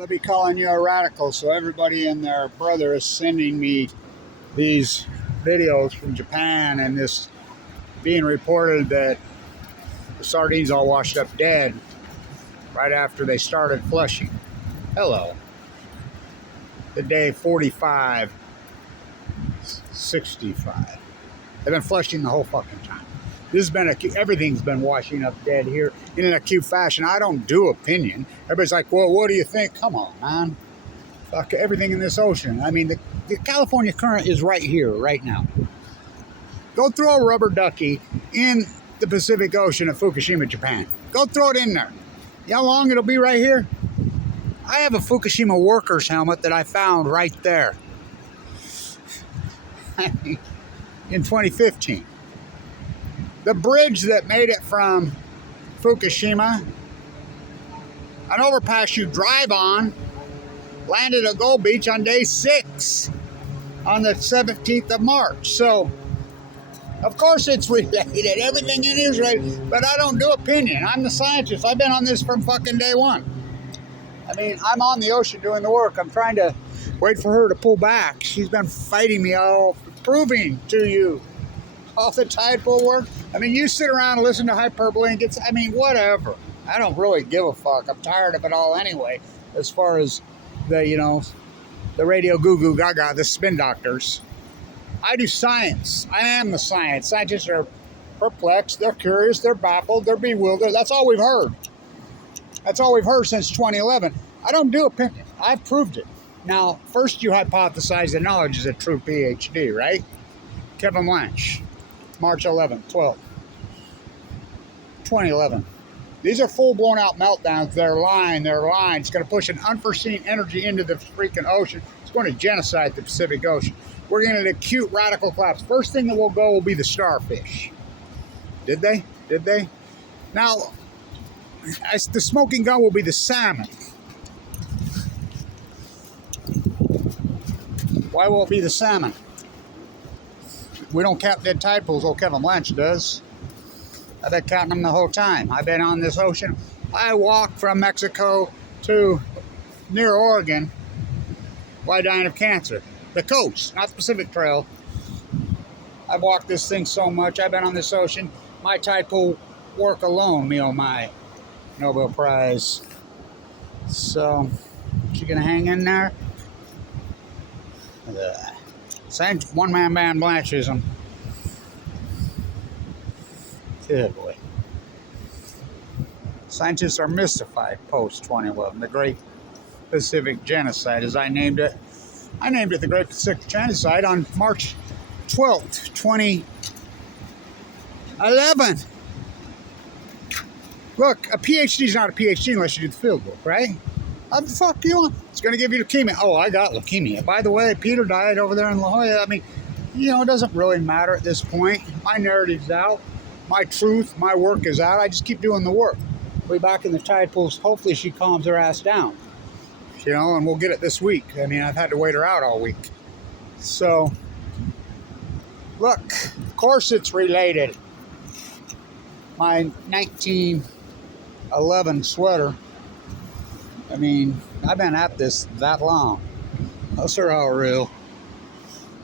They'll be calling you a radical, so everybody and their brother is sending me these videos from Japan, and this being reported that the sardines all washed up dead right after they started flushing. Hello. The day 45, 65. They've been flushing the whole fucking time. This has been everything's been washing up dead here in an acute fashion. I don't do opinion. Everybody's like, well, what do you think? Come on, man. Fuck everything in this ocean. I mean, the California current is right here, right now. Go throw a rubber ducky in the Pacific Ocean at Fukushima, Japan. Go throw it in there. You know how long it'll be right here? I have a Fukushima worker's helmet that I found right there in 2015. The bridge that made it from Fukushima, an overpass you drive on, landed at Gold Beach on day 6 on the 17th of March. So, of course it's related. Everything in it is related. But I don't do opinion. I'm the scientist. I've been on this from fucking day one. I mean, I'm on the ocean doing the work. I'm trying to wait for her to pull back. She's been fighting me all, proving to you all the tide pool work. I mean, you sit around and listen to hyperbole and get, I mean, whatever. I don't really give a fuck. I'm tired of it all anyway, as far as the, you know, the radio goo-goo gaga, the spin doctors. I do science. I am the science. Scientists are perplexed. They're curious. They're baffled. They're bewildered. That's all we've heard. That's all we've heard since 2011. I don't do opinion. I've proved it. Now, first you hypothesize that knowledge is a true PhD, right? Kevin Blanch, March 11th, 12th, 2011. These are full-blown out meltdowns. They're lying. It's going to push an unforeseen energy into the freaking ocean. It's going to genocide the Pacific Ocean. We're going to get acute radical collapse. First thing that will go will be the starfish. Did they? Did they? Now, the smoking gun will be the salmon. Why will it be the salmon? We don't count dead tide pools. Old Kevin Blanch does. I've been counting them the whole time. I've been on this ocean. I walked from Mexico to near Oregon while dying of cancer. The coast, not the Pacific Trail. I've walked this thing so much. I've been on this ocean. My tide pool work alone, me oh my, Nobel Prize. So, she gonna hang in there? One-man band Blanchism. Good boy. Scientists are mystified post-2011. The Great Pacific Genocide, as I named it. I named it the Great Pacific Genocide on March 12th, 2011. Look, a PhD is not a PhD unless you do the field work, right? What the fuck you want? It's going to give you leukemia. Oh, I got leukemia. By the way, Peter died over there in La Jolla. I mean, you know, it doesn't really matter at this point. My narrative's out. My truth, my work is out. I just keep doing the work. We'll be back in the tide pools. Hopefully she calms her ass down. You know, and we'll get it this week. I mean, I've had to wait her out all week. So, look, of course it's related. My 1911 sweater, I mean, I've been at this that long. Those are all real.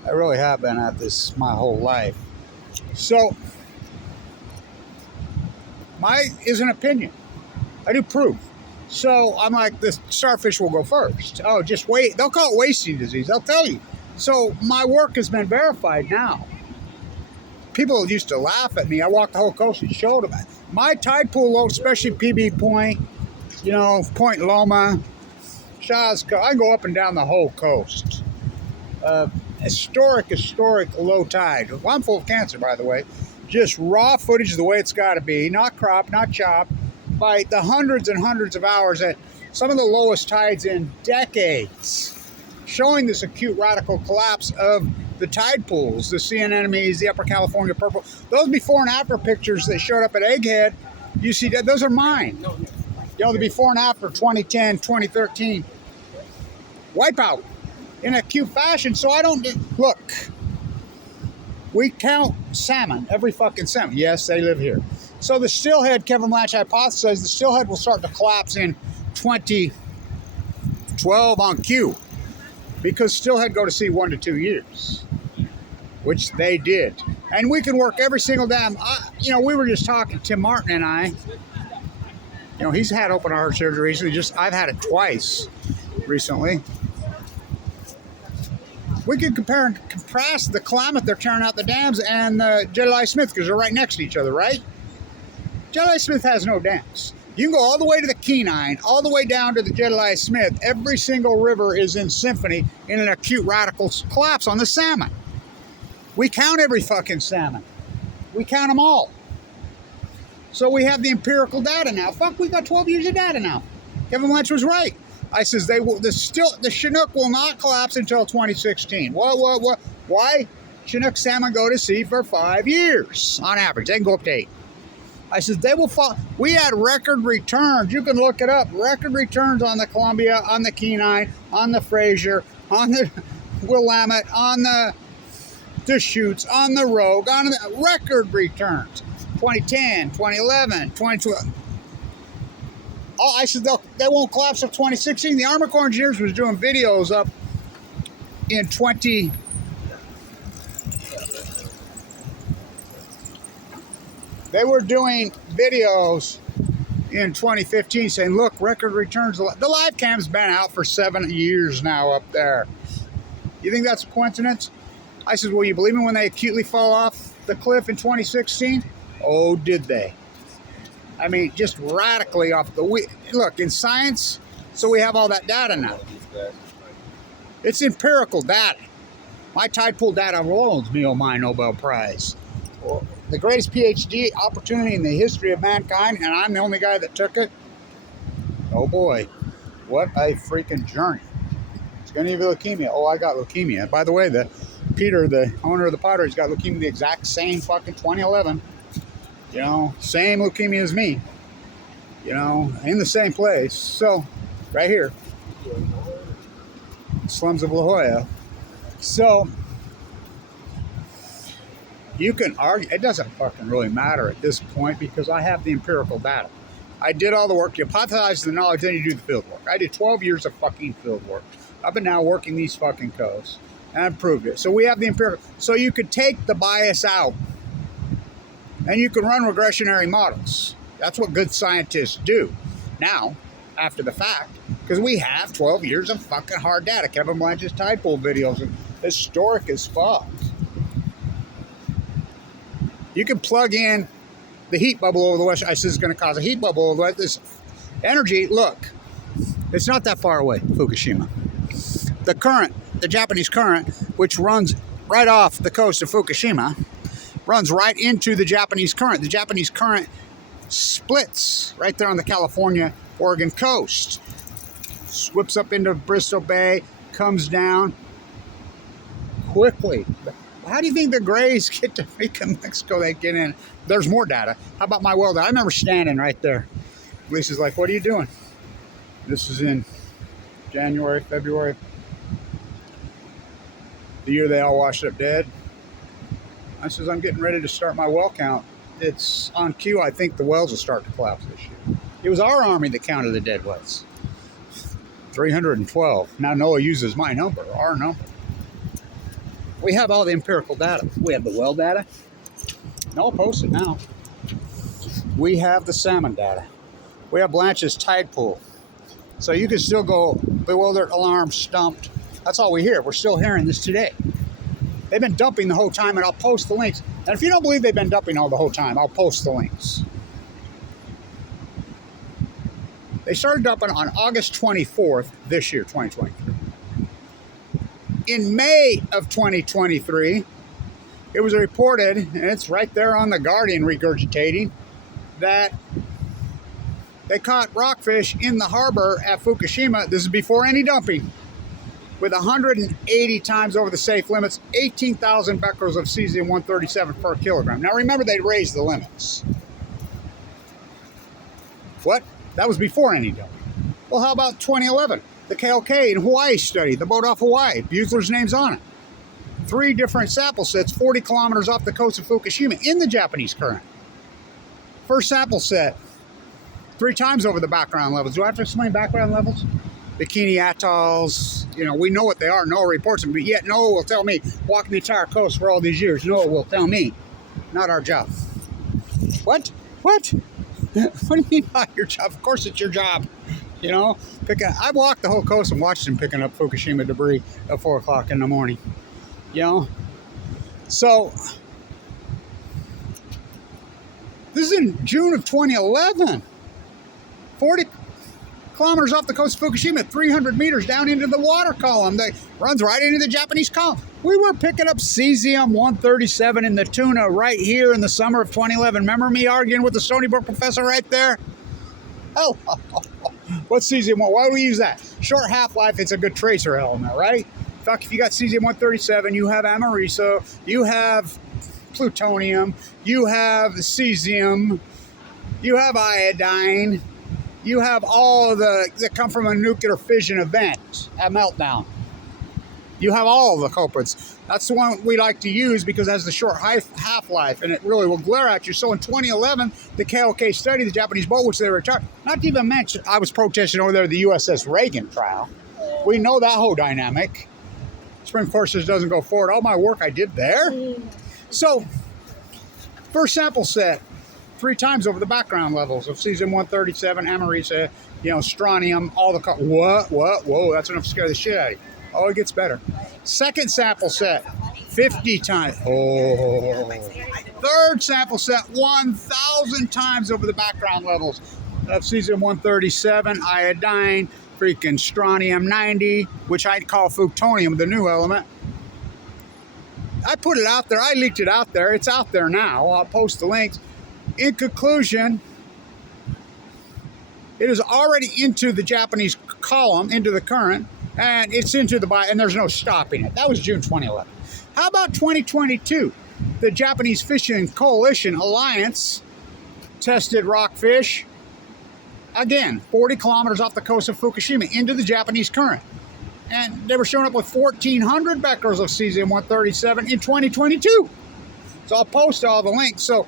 I really have been at this my whole life. So, my is an opinion. I do proof. So I'm like, the starfish will go first. Oh, just wait. They'll call it wasting disease. They'll tell you. So my work has been verified now. People used to laugh at me. I walked the whole coast and showed them. My tide pool, especially PB Point, you know, Point Loma, Shaw's Coast. I go up and down the whole coast. Historic low tide. Well, I'm full of cancer, by the way. Just raw footage the way it's got to be. Not cropped, not chopped. By the hundreds and hundreds of hours at some of the lowest tides in decades, showing this acute radical collapse of the tide pools, the sea anemones, the Upper California purple. Those before and after pictures that showed up at Egghead, you see that those are mine. You know, the before and after 2010, 2013. Wipeout in acute fashion. So I don't look. We count salmon, every fucking salmon. Yes, they live here. So the stillhead, Kevin Blanch hypothesized, the stillhead will start to collapse in 20 12 on cue, because still had to go to sea 1 to 2 years, which they did. And we can work every single damn, you know, we were just talking, Tim Martin and I, you know, he's had open heart surgery recently. I've had it twice recently. We can compare and contrast the Klamath they're tearing out the dams and the Jedediah Smith, because they're right next to each other, right? Jedediah Smith has no dams. You can go all the way to the Kenine, all the way down to the Jedediah Smith. Every single river is in symphony in an acute radical collapse on the salmon. We count every fucking salmon. We count them all. So we have the empirical data now. Fuck, we got 12 years of data now. Kevin Lynch was right. I says the Chinook will not collapse until 2016. What? Why? Chinook salmon go to sea for 5 years on average. They can go up to 8. I said they will fall. We had record returns. You can look it up. Record returns on the Columbia, on the Kenine, on the Fraser, on the Willamette, on the Deschutes, on the Rogue, on the record returns. 2010, 2011, 2012. Oh, I said they won't collapse until 2016. The Army Corps of Engineers was doing videos up in 20. They were doing videos in 2015 saying, look, record returns. The live cam's been out for 7 years now up there. You think that's a coincidence? I said, well, you believe me when they acutely fall off the cliff in 2016? Oh, did they? I mean, just radically off the... Look, in science, so we have all that data now. It's empirical data. My tide pool data owns me on my Nobel Prize. The greatest PhD opportunity in the history of mankind, and I'm the only guy that took it. Oh boy, what a freaking journey. It's going to give you leukemia. Oh, I got leukemia. By the way, Peter, the owner of the Padres, got leukemia the exact same fucking 2011. You know, same leukemia as me. You know, in the same place. So, right here. Slums of La Jolla. So, you can argue, it doesn't fucking really matter at this point because I have the empirical data. I did all the work, you hypothesize the knowledge, then you do the field work. I did 12 years of fucking field work. I've been now working these fucking coasts, and I've proved it. So we have the empirical, so you could take the bias out, and you can run regressionary models. That's what good scientists do. Now, after the fact, because we have 12 years of fucking hard data. Kevin Blanch's tide pool videos are historic as fuck. You can plug in the heat bubble over the west. I said it's going to cause a heat bubble over the west. This energy, look, it's not that far away, Fukushima. The current, the Japanese current, which runs right off the coast of Fukushima, runs right into the Japanese current. The Japanese current splits right there on the California-Oregon coast. Swips up into Bristol Bay, comes down quickly. How do you think the Grays get to freaking Mexico? They get in. There's more data. How about my well data? I remember standing right there. Lisa's like, what are you doing? This is in January, February. The year they all washed up dead. I says, I'm getting ready to start my well count. It's on cue. I think the wells will start to collapse this year. It was our Army that counted the dead wells. 312. Now NOAA uses my number, our number. We have all the empirical data. We have the well data. No, I'll post it now. We have the salmon data. We have Blanche's tide pool. So you can still go bewildered, alarmed, stumped. That's all we hear. We're still hearing this today. They've been dumping the whole time, and I'll post the links. And if you don't believe they've been dumping all the whole time, I'll post the links. They started dumping on August 24th this year, 2023. In May of 2023, it was reported, and it's right there on the Guardian regurgitating, that they caught rockfish in the harbor at Fukushima. This is before any dumping. With 180 times over the safe limits, 18,000 becquerels of cesium-137 per kilogram. Now remember, they raised the limits. What? That was before any dumping. Well, how about 2011? The KLK in Hawaii study, the boat off Hawaii. Buesler's name's on it. 3 different sample sets, 40 kilometers off the coast of Fukushima in the Japanese current. First sample set, 3 times over the background levels. Do I have to explain background levels? Bikini Atolls, you know, we know what they are. NOAA reports them, but yet NOAA will tell me, walking the entire coast for all these years, NOAA will tell me, not our job. What? What? What do you mean not your job? Of course it's your job. You know, I walked the whole coast and watched them picking up Fukushima debris at 4 o'clock in the morning. You know? So, this is in June of 2011. 40 kilometers off the coast of Fukushima, 300 meters down into the water column that runs right into the Japanese column. We were picking up cesium-137 in the tuna right here in the summer of 2011. Remember me arguing with the Stony Brook professor right there? Oh, what's cesium? Why do we use that? Short half-life, it's a good tracer element, right? In fact, if you got cesium-137, you have americium, you have plutonium, you have cesium, you have iodine, you have all of the that come from a nuclear fission event, a meltdown. You have all of the culprits. That's the one we like to use because it has the short half-life, and it really will glare at you. So in 2011, the KOK study, the Japanese boat, which they retired, not to even mention, I was protesting over there the USS Reagan trial. We know that whole dynamic. Spring Forces doesn't go forward. All my work I did there. So, first sample set, 3 times over the background levels of cesium-137, americium, you know, strontium, all the... Whoa, that's enough to scare the shit out of you. Oh, it gets better. Second sample set, 50 times. Oh. Third sample set, 1,000 times over the background levels of cesium-137, iodine, freaking strontium-90, which I'd call plutonium, the new element. I put it out there. I leaked it out there. It's out there now. I'll post the links. In conclusion, it is already into the Japanese column, into the current, and it's into the and there's no stopping it. That was June 2011. How about 2022? The Japanese Fishing Coalition Alliance tested rockfish, again, 40 kilometers off the coast of Fukushima, into the Japanese current. And they were showing up with 1,400 becquerels of cesium-137 in 2022. So I'll post all the links. So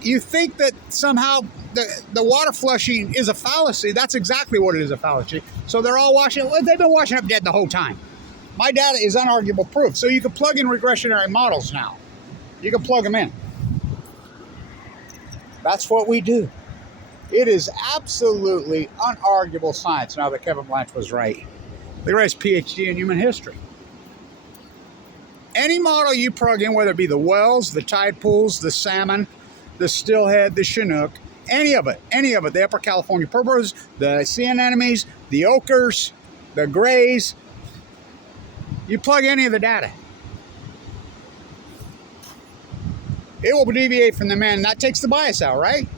you think that somehow the water flushing is a fallacy. That's exactly what it is, a fallacy. So they're all washing, they've been washing up dead the whole time. My data is unarguable proof. So you can plug in regressionary models now. You can plug them in. That's what we do. It is absolutely unarguable science now that Kevin Blanch was right. The greatest PhD in human history. Any model you plug in, whether it be the whales, the tide pools, the salmon, the stillhead, the chinook, any of it, the Upper California purpurs, the sea anemones, the ochres, the grays, you plug any of the data. It will deviate from the mean. That takes the bias out, right?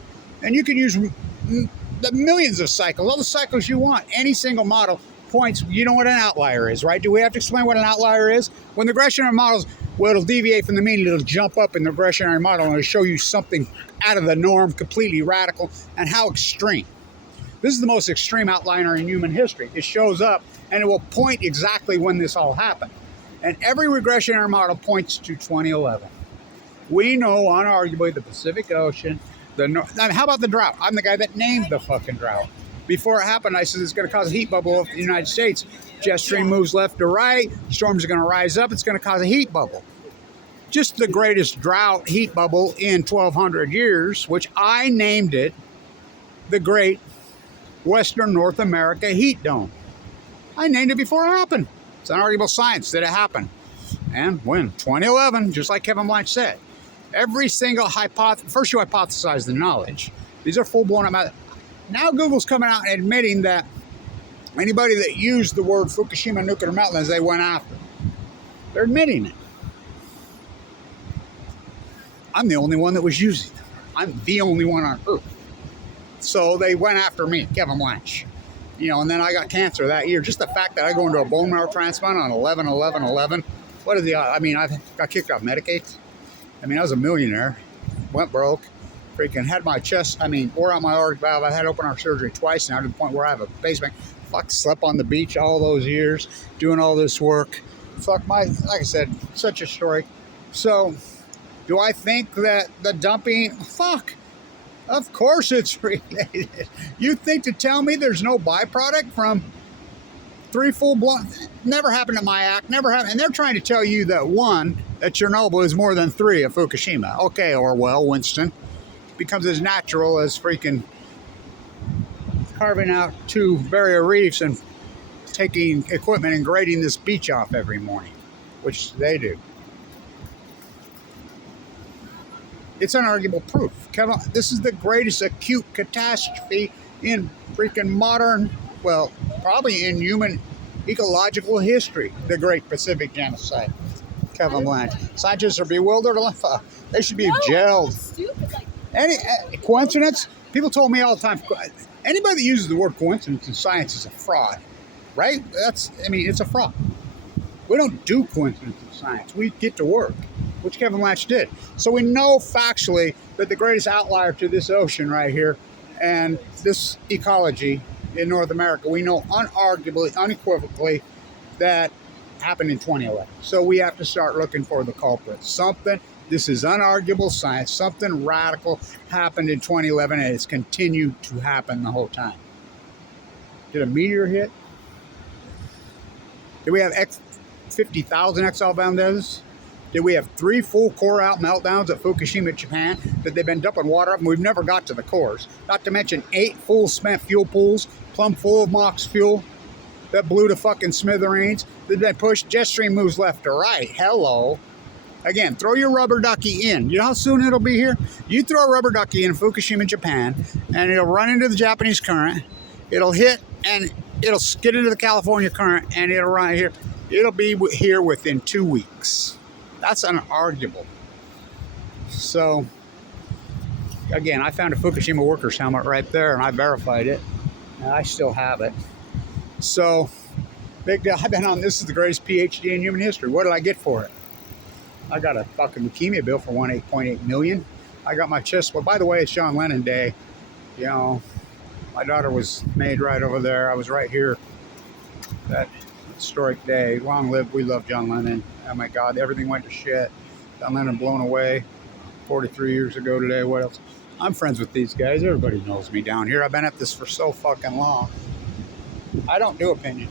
And you can use the millions of cycles, all the cycles you want. Any single model points, you know what an outlier is, right? Do we have to explain what an outlier is? When the regressionary models, well, it'll deviate from the mean, it'll jump up in the regressionary model and it'll show you something out of the norm, completely radical, and how extreme. This is the most extreme outlier in human history. It shows up and it will point exactly when this all happened. And every regressionary model points to 2011. We know unarguably the Pacific Ocean, I mean, how about the drought? I'm the guy that named the fucking drought. Before it happened, I said it's going to cause a heat bubble of the United States. Jet stream moves left to right. Storms are going to rise up. It's going to cause a heat bubble. Just the greatest drought heat bubble in 1,200 years, which I named it the Great Western North America Heat Dome. I named it before it happened. It's unarguable science that it happened. And when? 2011, just like Kevin Blanch said. Every single hypothesis, first you hypothesize the knowledge. These are full-blown. Now Google's coming out and admitting that anybody that used the word Fukushima nuclear meltdown, they went after. They're admitting it. I'm the only one that was using them. I'm the only one on Earth. So they went after me, Kevin Blanch. You know, and then I got cancer that year. Just the fact that I go into a bone marrow transplant on 11/11/11. What is the? I mean, I got kicked off Medicaid. I mean, I was a millionaire. Went broke. Freaking had my chest, wore out my aortic valve. I had open heart surgery twice now to the point where I have a pacemaker. Fuck, slept on the beach all those years, doing all this work. Fuck, like I said, such a story. So, do I think that the dumping, fuck, of course it's related. You think to tell me there's no byproduct from 3 full-blown, never happened at my act, never happened. And they're trying to tell you that 1 at Chernobyl is more than 3 at Fukushima. Okay, Orwell, Winston. Becomes as natural as freaking carving out 2 barrier reefs and taking equipment and grading this beach off every morning, which they do. It's unarguable proof. Kevin, this is the greatest acute catastrophe in freaking modern, well, probably in human ecological history, the Great Pacific Genocide. Kevin Blanche. Scientists are bewildered. They should be jailed. Stupid. Like, Any coincidence? People told me all the time, anybody that uses the word coincidence in science is a fraud, right? It's a fraud. We don't do coincidence in science. We get to work, which Kevin Blanche did. So we know factually that the greatest outlier to this ocean right here and this ecology in North America, we know unarguably, unequivocally that happened in 2011. So we have to start looking for the culprit. This is unarguable science. Something radical happened in 2011 and it's continued to happen the whole time. Did a meteor hit? Did we have 50,000 exile Valdez? Did we have 3 full core out meltdowns at Fukushima, Japan, that they've been dumping water up and we've never got to the cores? Not to mention 8 full spent fuel pools, plumb full of MOX fuel that blew to fucking smithereens. They've been pushed. Jet stream moves left to right. Hello. Again, throw your rubber ducky in. You know how soon it'll be here? You throw a rubber ducky in Fukushima, Japan, and it'll run into the Japanese current. It'll hit and it'll skid into the California current and it'll run here. It'll be here within 2 weeks. That's unarguable. So, again, I found a Fukushima worker's helmet right there and I verified it. And I still have it. So, big deal. I've been on, this is the greatest PhD in human history. What did I get for it? I got a fucking leukemia bill for $8.8 million. I got my chest. Well, by the way, it's John Lennon Day. You know, my daughter was made right over there. I was right here that historic day. Long live, we love John Lennon. Oh my God, everything went to shit. John Lennon blown away 43 years ago today. What else? I'm friends with these guys. Everybody knows me down here. I've been at this for so fucking long. I don't do opinion.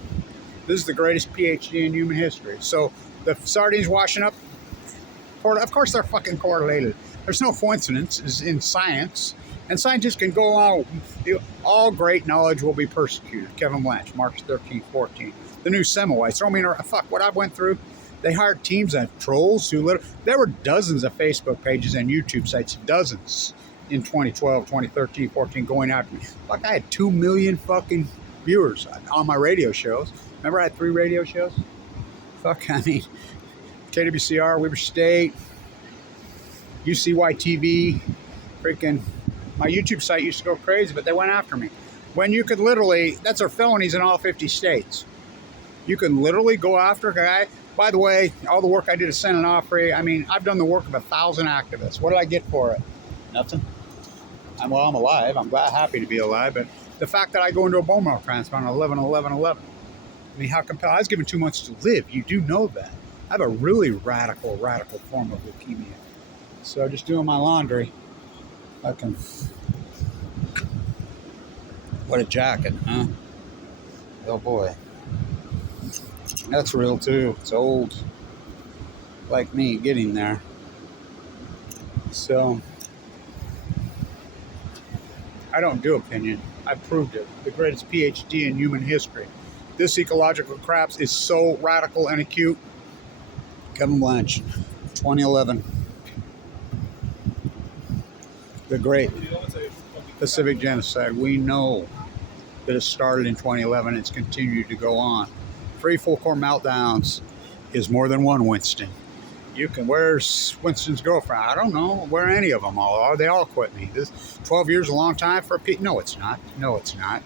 This is the greatest PhD in human history. So the sardines washing up, of course they're fucking correlated. There's no coincidences in science. And scientists can go on. All great knowledge will be persecuted. Kevin Blanche, March 13, 14. The new Semmelweis. Throw me in a fuck what I went through. They hired teams of trolls who there were dozens of Facebook pages and YouTube sites, dozens in 2012, 2013, 14 going after me. Fuck, I had 2 million fucking viewers on my radio shows. Remember I had 3 radio shows? Fuck, I mean, KWCR, Weber State, UCY TV, freaking, my YouTube site used to go crazy, but they went after me. When you could literally, that's our felonies in all 50 states. You can literally go after a guy. By the way, all the work I did at San Onofre, I mean, I've done the work of 1,000 activists. What did I get for it? Nothing. I'm alive. I'm happy to be alive, but the fact that I go into a bone marrow transplant on 11/11/11, I mean, how compelling. I was given 2 months to live. You do know that. I have a really radical form of leukemia. So just doing my laundry, I can. What a jacket, huh? Oh boy. That's real too. It's old. Like me, getting there. So, I don't do opinion. I proved it. The greatest PhD in human history. This ecological crap is so radical and acute. Kevin Blanche, 2011. The Great Pacific Genocide. We know that it started in 2011. It's continued to go on. 3 full core meltdowns is more than one Winston. You can, where's Winston's girlfriend? I don't know where any of them all are. They all quit me. This 12 years is a long time for a Pete. No, it's not. No, it's not.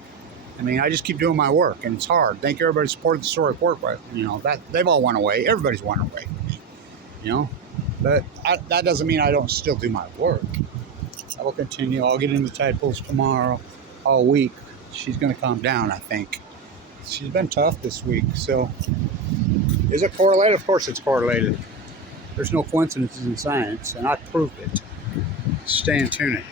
I mean, I just keep doing my work, and it's hard. Thank you, everybody who supported the story of work, but you know that they've all went away. Everybody's went away. You know, but that doesn't mean I don't still do my work. I will continue. I'll get into tide pools tomorrow, all week. She's going to calm down, I think. She's been tough this week. So, is it correlated? Of course, it's correlated. There's no coincidences in science, and I proved it. Stay in tune.